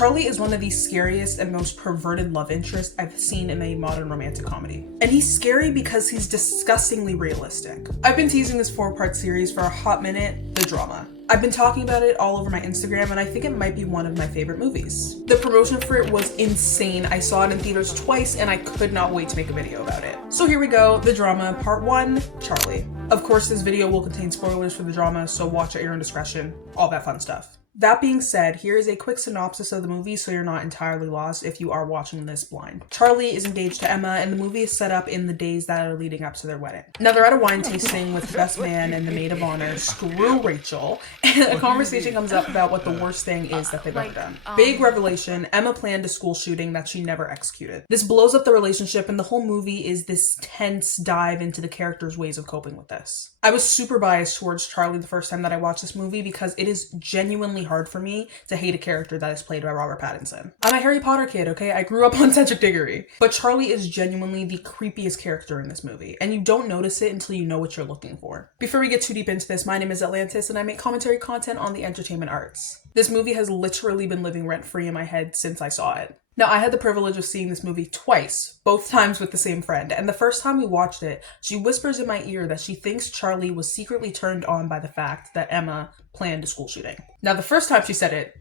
Charlie is one of the scariest and most perverted love interests I've seen in a modern romantic comedy. And he's scary because he's disgustingly realistic. I've been teasing this 4-part series for a hot minute, The Drama. I've been talking about it all over my Instagram, and I think it might be one of my favorite movies. The promotion for it was insane. I saw it in theaters twice, and I could not wait to make a video about it. So here we go, The Drama, Part 1, Charlie. Of course, this video will contain spoilers for The Drama, so watch at your own discretion, all that fun stuff. That being said, here is a quick synopsis of the movie so you're not entirely lost if you are watching this blind. Charlie is engaged to Emma, and the movie is set up in the days that are leading up to their wedding. Now they're at a wine tasting with the best man and the maid of honor, screw Rachel, and a conversation comes up about what the worst thing is that they've ever done. Big revelation, Emma planned a school shooting that she never executed. This blows up the relationship, and the whole movie is this tense dive into the characters' ways of coping with this. I was super biased towards Charlie the first time that I watched this movie because it is genuinely hard for me to hate a character that is played by Robert Pattinson. I'm a Harry Potter kid, okay? I grew up on Cedric Diggory. But Charlie is genuinely the creepiest character in this movie, and you don't notice it until you know what you're looking for. Before we get too deep into this, my name is Atlantis, and I make commentary content on the entertainment arts. This movie has literally been living rent-free in my head since I saw it. Now, I had the privilege of seeing this movie twice, both times with the same friend, and the first time we watched it, she whispers in my ear that she thinks Charlie was secretly turned on by the fact that Emma planned a school shooting. Now, the first time she said it,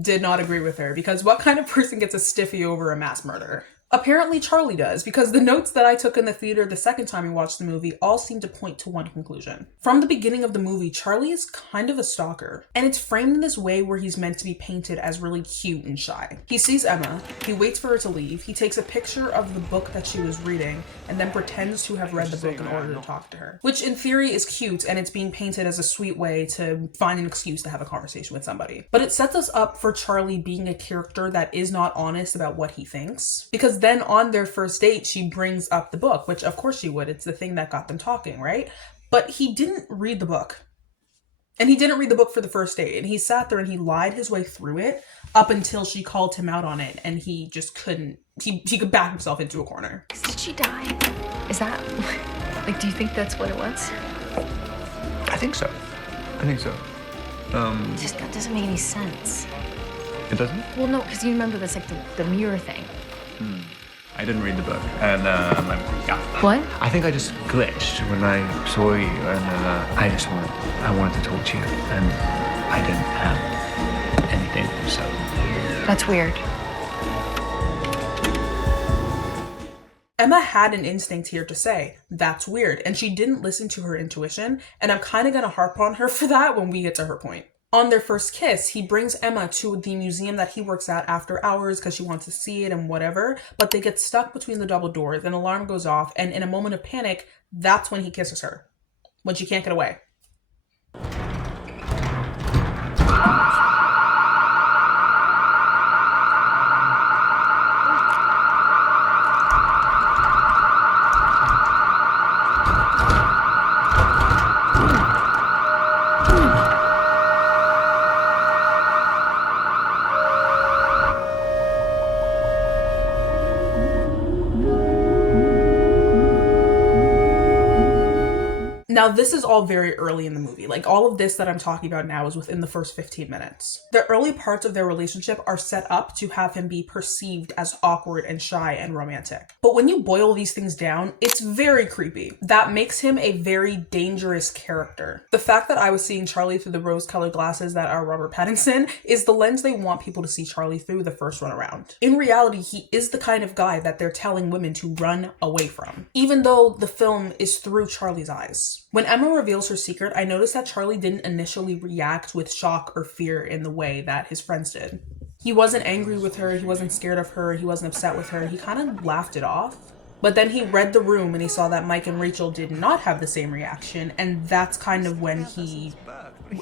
did not agree with her, because what kind of person gets a stiffy over a mass murder? Apparently Charlie does, because the notes that I took in the theater the second time we watched the movie all seem to point to one conclusion. From the beginning of the movie, Charlie is kind of a stalker, and it's framed in this way where he's meant to be painted as really cute and shy. He sees Emma, he waits for her to leave, he takes a picture of the book that she was reading, and then pretends to have read the book in order to talk to her. Which in theory is cute, and it's being painted as a sweet way to find an excuse to have a conversation with somebody. But it sets us up for Charlie being a character that is not honest about what he thinks, because then on their first date, she brings up the book, which of course she would. It's the thing that got them talking, right? But he didn't read the book. And he didn't read the book for the first date. And he sat there and he lied his way through it up until she called him out on it. And he just couldn't, he could back himself into a corner. Did she die? Is that, like, do you think that's what it was? I think so. Just, that doesn't make any sense. It doesn't? Well, no, because you remember this, like, the mirror thing. I didn't read the book, and yeah. What? I think I just glitched when I saw you, and I wanted to talk to you, and I didn't have anything, so. That's weird. Emma had an instinct here to say, that's weird, and she didn't listen to her intuition, and I'm kind of gonna harp on her for that when we get to her point. On their first kiss, he brings Emma to the museum that he works at after hours because she wants to see it and whatever, but they get stuck between the double doors, an alarm goes off, and in a moment of panic, that's when he kisses her, when she can't get away. Now, this is all very early in the movie. Like, all of this that I'm talking about now is within the first 15 minutes. The early parts of their relationship are set up to have him be perceived as awkward and shy and romantic. But when you boil these things down, it's very creepy. That makes him a very dangerous character. The fact that I was seeing Charlie through the rose-colored glasses that are Robert Pattinson is the lens they want people to see Charlie through the first run around. In reality, he is the kind of guy that they're telling women to run away from, even though the film is through Charlie's eyes. When Emma reveals her secret, I noticed that Charlie didn't initially react with shock or fear in the way that his friends did. He wasn't angry with her, he wasn't scared of her, he wasn't upset with her, he kind of laughed it off. But then he read the room and he saw that Mike and Rachel did not have the same reaction, and that's kind of when he...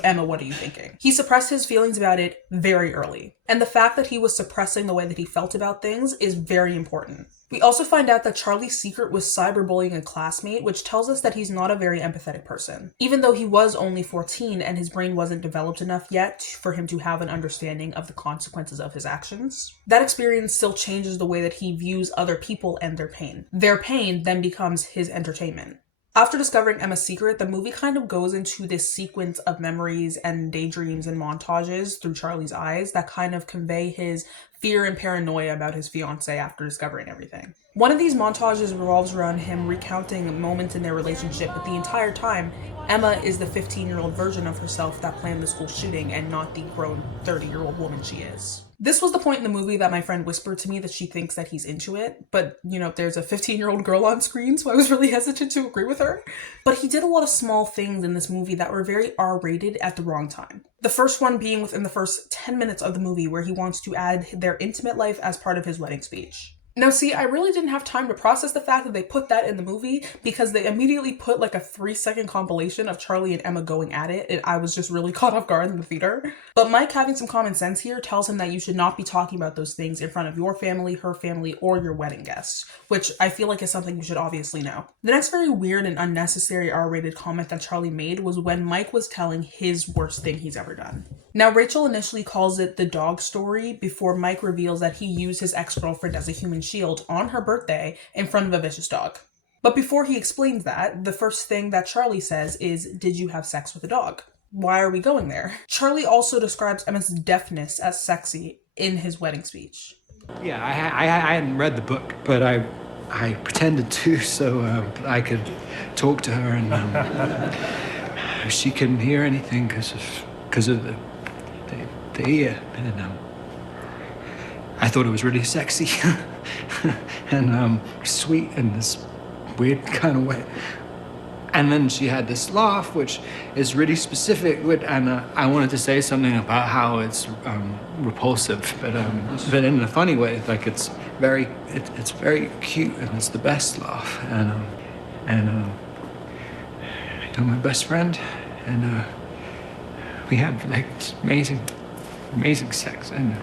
Emma, what are you thinking? He suppressed his feelings about it very early. And the fact that he was suppressing the way that he felt about things is very important. We also find out that Charlie's secret was cyberbullying a classmate, which tells us that he's not a very empathetic person. Even though he was only 14 and his brain wasn't developed enough yet for him to have an understanding of the consequences of his actions, that experience still changes the way that he views other people and their pain. Their pain then becomes his entertainment. After discovering Emma's secret, the movie kind of goes into this sequence of memories and daydreams and montages through Charlie's eyes that kind of convey his fear and paranoia about his fiancée after discovering everything. One of these montages revolves around him recounting moments in their relationship, but the entire time, Emma is the 15-year-old version of herself that planned the school shooting and not the grown 30-year-old woman she is. This was the point in the movie that my friend whispered to me that she thinks that he's into it, but, there's a 15-year-old girl on screen, so I was really hesitant to agree with her. But he did a lot of small things in this movie that were very R-rated at the wrong time. The first one being within the first 10 minutes of the movie, where he wants to add their intimate life as part of his wedding speech. Now see, I really didn't have time to process the fact that they put that in the movie because they immediately put like a 3-second compilation of Charlie and Emma going at it, and I was just really caught off guard in the theater. But Mike, having some common sense here, tells him that you should not be talking about those things in front of your family, her family, or your wedding guests, which I feel like is something you should obviously know. The next very weird and unnecessary R-rated comment that Charlie made was when Mike was telling his worst thing he's ever done. Now, Rachel initially calls it the dog story before Mike reveals that he used his ex-girlfriend as a human shield on her birthday in front of a vicious dog. But before he explains that, the first thing that Charlie says is, "Did you have sex with a dog?" Why are we going there? Charlie also describes Emma's deafness as sexy in his wedding speech. Yeah, I hadn't read the book, but I pretended to so I could talk to her, and she couldn't hear anything because of the ear, and I thought it was really sexy and sweet in this weird kind of way. And then she had this laugh, which is really specific, and I wanted to say something about how it's repulsive, but in a funny way. Like it's very cute, and it's the best laugh. And you're my best friend, and we had like amazing sex, and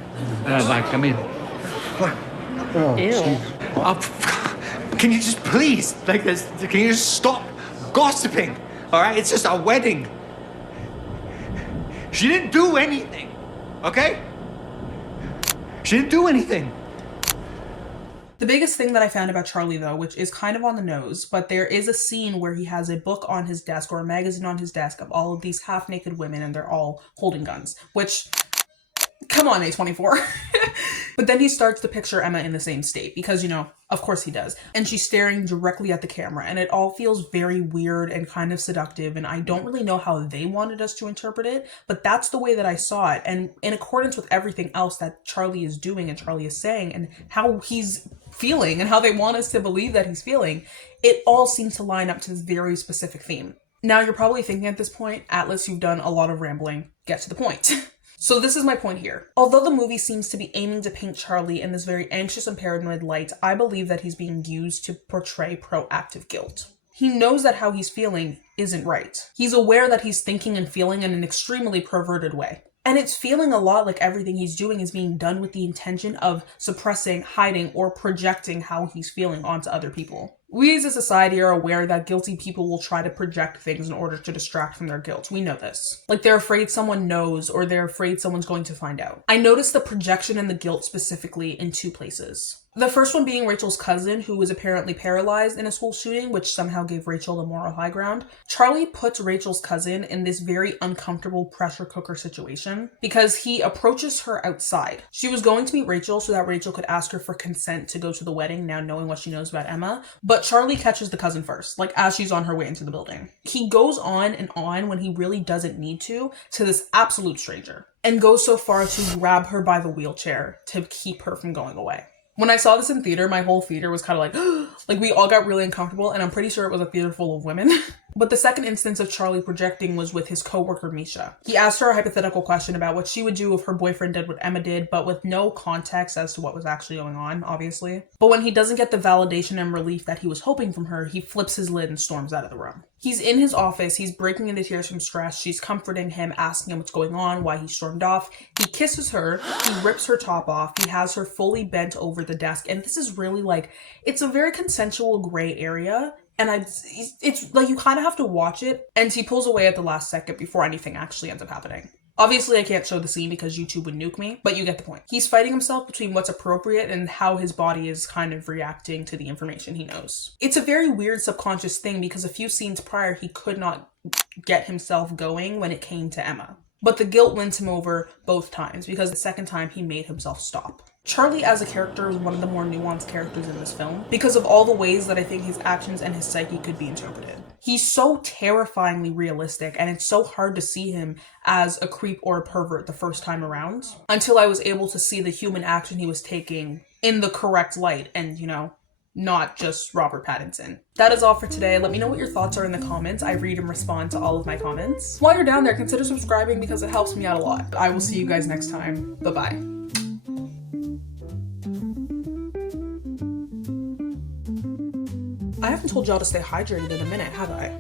can you just please, can you just stop gossiping? All right, it's just our wedding. She didn't do anything, okay? She didn't do anything. The biggest thing that I found about Charlie, though, which is kind of on the nose, but there is a scene where he has a book on his desk or a magazine on his desk of all of these half-naked women, and they're all holding guns, which, come on, A24. But then he starts to picture Emma in the same state because, of course he does. And she's staring directly at the camera, and it all feels very weird and kind of seductive, and I don't really know how they wanted us to interpret it, but that's the way that I saw it. And in accordance with everything else that Charlie is doing and Charlie is saying and how he's feeling and how they want us to believe that he's feeling, it all seems to line up to this very specific theme. Now, you're probably thinking at this point, Atlas, you've done a lot of rambling. Get to the point. So this is my point here. Although the movie seems to be aiming to paint Charlie in this very anxious and paranoid light, I believe that he's being used to portray proactive guilt. He knows that how he's feeling isn't right. He's aware that he's thinking and feeling in an extremely perverted way. And it's feeling a lot like everything he's doing is being done with the intention of suppressing, hiding, or projecting how he's feeling onto other people. We as a society are aware that guilty people will try to project things in order to distract from their guilt. We know this. Like they're afraid someone knows, or they're afraid someone's going to find out. I noticed the projection and the guilt specifically in 2 places. The first one being Rachel's cousin, who was apparently paralyzed in a school shooting, which somehow gave Rachel the moral high ground. Charlie puts Rachel's cousin in this very uncomfortable pressure cooker situation because he approaches her outside. She was going to meet Rachel so that Rachel could ask her for consent to go to the wedding, now knowing what she knows about Emma. But Charlie catches the cousin first, like as she's on her way into the building. He goes on and on when he really doesn't need to this absolute stranger, and goes so far to grab her by the wheelchair to keep her from going away. When I saw this in theater, my whole theater was kind of like we all got really uncomfortable, and I'm pretty sure it was a theater full of women. But the second instance of Charlie projecting was with his coworker, Misha. He asked her a hypothetical question about what she would do if her boyfriend did what Emma did, but with no context as to what was actually going on, obviously. But when he doesn't get the validation and relief that he was hoping from her, he flips his lid and storms out of the room. He's in his office, he's breaking into tears from stress, she's comforting him, asking him what's going on, why he stormed off. He kisses her, he rips her top off, he has her fully bent over the desk, and this is really it's a very consensual gray area. And it's like you kind of have to watch it, and he pulls away at the last second before anything actually ends up happening. Obviously, I can't show the scene because YouTube would nuke me, but you get the point. He's fighting himself between what's appropriate and how his body is kind of reacting to the information he knows. It's a very weird subconscious thing because a few scenes prior, he could not get himself going when it came to Emma. But the guilt wins him over both times because the second time he made himself stop. Charlie as a character is one of the more nuanced characters in this film because of all the ways that I think his actions and his psyche could be interpreted. He's so terrifyingly realistic, and it's so hard to see him as a creep or a pervert the first time around until I was able to see the human action he was taking in the correct light and, not just Robert Pattinson. That is all for today. Let me know what your thoughts are in the comments. I read and respond to all of my comments. While you're down there, consider subscribing because it helps me out a lot. I will see you guys next time. Bye-bye. I haven't told y'all to stay hydrated in a minute, have I?